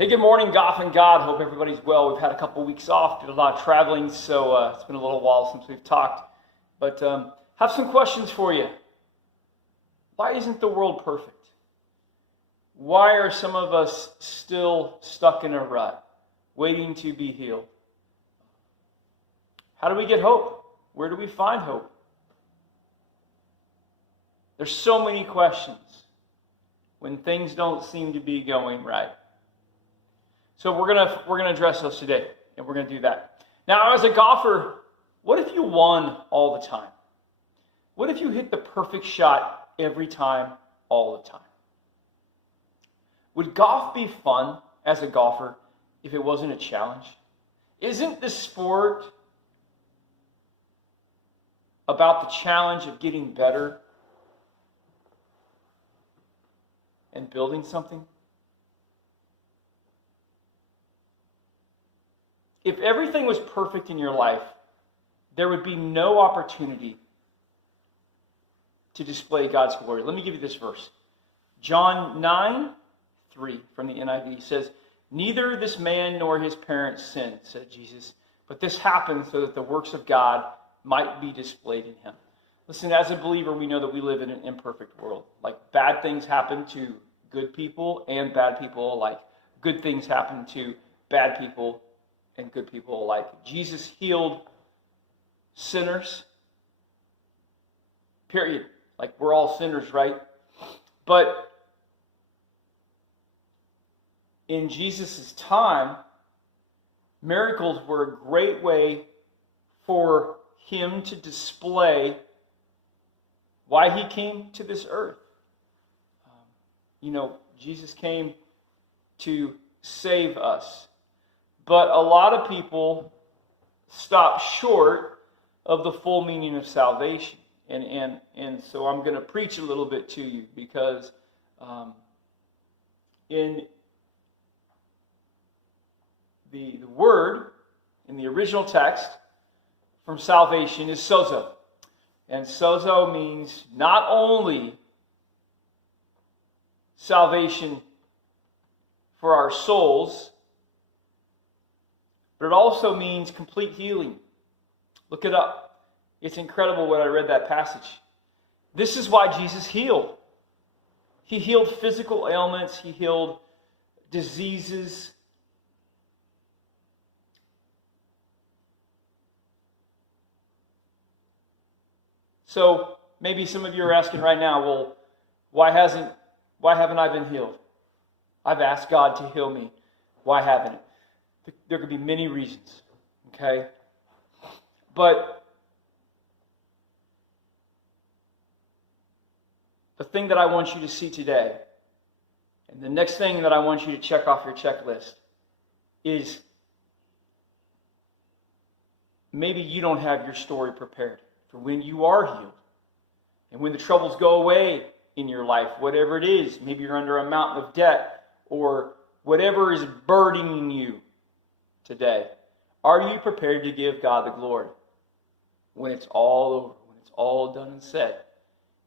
Hey, good morning, Goff and God. Hope everybody's well. We've had a couple weeks off, did a lot of traveling, so it's been a little while since we've talked. But have some questions for you. Why isn't the world perfect? Why are some of us still stuck in a rut, waiting to be healed? How do we get hope? Where do we find hope? There's so many questions when things don't seem to be going right. So we're gonna address those today, and we're gonna do that. Now, as a golfer, what if you won all the time? What if you hit the perfect shot every time, all the time? Would golf be fun as a golfer if it wasn't a challenge? Isn't the sport about the challenge of getting better and building something? If everything was perfect in your life, there would be no opportunity to display God's glory. Let me give you this verse. John 9:3 from the NIV says, "Neither this man nor his parents sinned," said Jesus, "but this happened so that the works of God might be displayed in him." Listen, as a believer, we know that we live in an imperfect world. Like, bad things happen to good people and bad people alike. Good things happen to bad people and good people alike. Jesus healed sinners, period. Like, we're all sinners, right? But in Jesus' time, miracles were a great way for him to display why he came to this earth. Jesus came to save us. But a lot of people stop short of the full meaning of salvation. And so I'm going to preach a little bit to you, because in the word, in the original text, from salvation is sozo. And sozo means not only salvation for our souls, but it also means complete healing. Look it up. It's incredible when I read that passage. This is why Jesus healed. He healed physical ailments. He healed diseases. So maybe some of you are asking right now, well, why haven't I been healed? I've asked God to heal me. Why haven't it? There could be many reasons, okay? But the thing that I want you to see today, and the next thing that I want you to check off your checklist, is maybe you don't have your story prepared for when you are healed. And when the troubles go away in your life, whatever it is, maybe you're under a mountain of debt, or whatever is burdening you today, are you prepared to give God the glory when it's all over, when it's all done and said?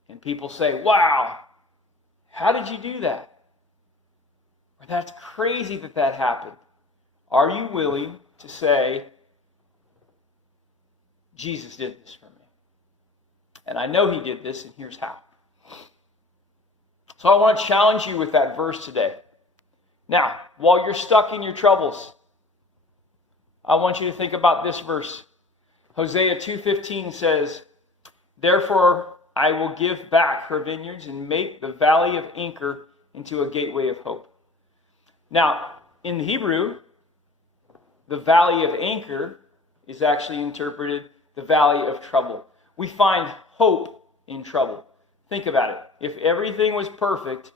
And people say, wow, how did you do that? Or that's crazy that happened. Are you willing to say, Jesus did this for me? And I know he did this, and here's how. So I want to challenge you with that verse today. Now, while you're stuck in your troubles, I want you to think about this verse. Hosea 2:15 says, "Therefore I will give back her vineyards and make the valley of Achor into a gateway of hope." Now, in the Hebrew, the valley of Achor is actually interpreted the valley of trouble. We find hope in trouble. Think about it. If everything was perfect,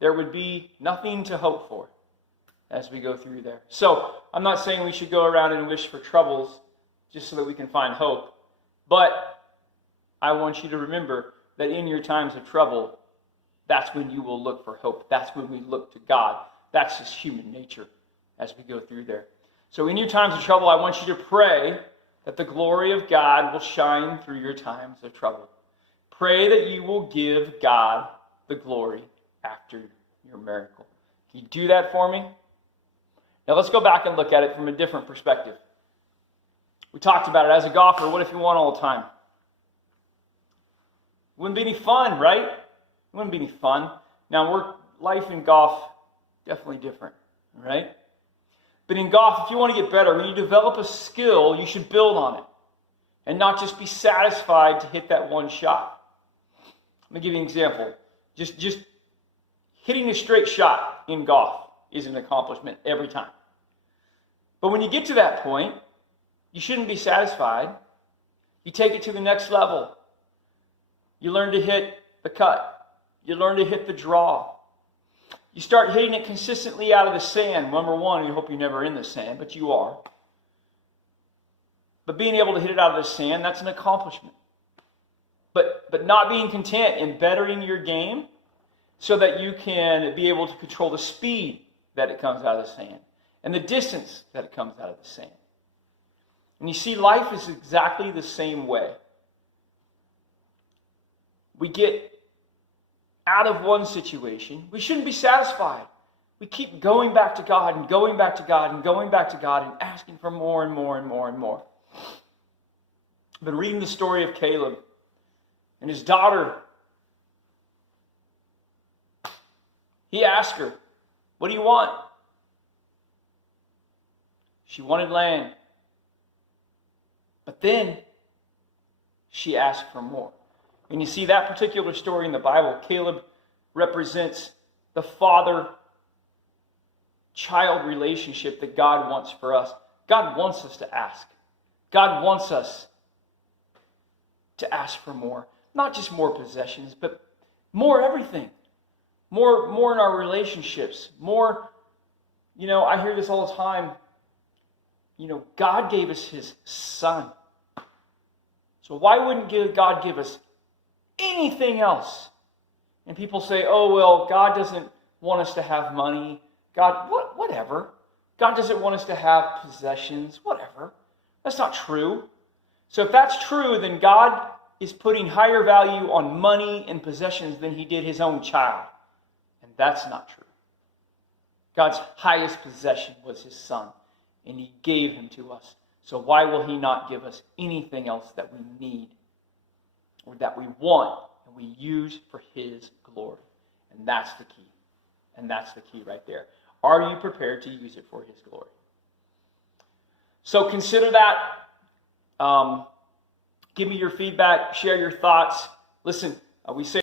there would be nothing to hope for as we go through there. So I'm not saying we should go around and wish for troubles just so that we can find hope. But I want you to remember that in your times of trouble, that's when you will look for hope. That's when we look to God. That's just human nature as we go through there. So in your times of trouble, I want you to pray that the glory of God will shine through your times of trouble. Pray that you will give God the glory after your miracle. Can you do that for me? Now let's go back and look at it from a different perspective. We talked about it as a golfer. What if you won all the time? Wouldn't be any fun, right? Wouldn't be any fun. Now, life in golf, definitely different, right? But in golf, if you want to get better, when you develop a skill, you should build on it and not just be satisfied to hit that one shot. Let me give you an example. Just hitting a straight shot in golf is an accomplishment every time. But when you get to that point, you shouldn't be satisfied. You take it to the next level. You learn to hit the cut. You learn to hit the draw. You start hitting it consistently out of the sand. Number one, you hope you're never in the sand, but you are. But being able to hit it out of the sand, that's an accomplishment. But not being content in bettering your game so that you can be able to control the speed that it comes out of the sand and the distance that it comes out of the sand. And you see, life is exactly the same way. We get out of one situation, we shouldn't be satisfied. We keep going back to God and going back to God and going back to God and asking for more and more and more and more. I've been reading the story of Caleb and his daughter. He asked her, "What do you want?" She wanted land. But then she asked for more. And you see that particular story in the Bible, Caleb represents the father-child relationship that God wants for us. God wants us to ask. God wants us to ask for more. Not just more possessions, but more everything. More in our relationships. More, I hear this all the time. God gave us his son. So why wouldn't God give us anything else? And people say, "Oh, well, God doesn't want us to have money. God, whatever. God doesn't want us to have possessions. Whatever." That's not true. So if that's true, then God is putting higher value on money and possessions than he did his own child. And that's not true. God's highest possession was his son, and he gave him to us. So why will he not give us anything else that we need or that we want and we use for his glory? And that's the key. And that's the key right there. Are you prepared to use it for his glory? So consider that. Give me your feedback. Share your thoughts. Listen, we say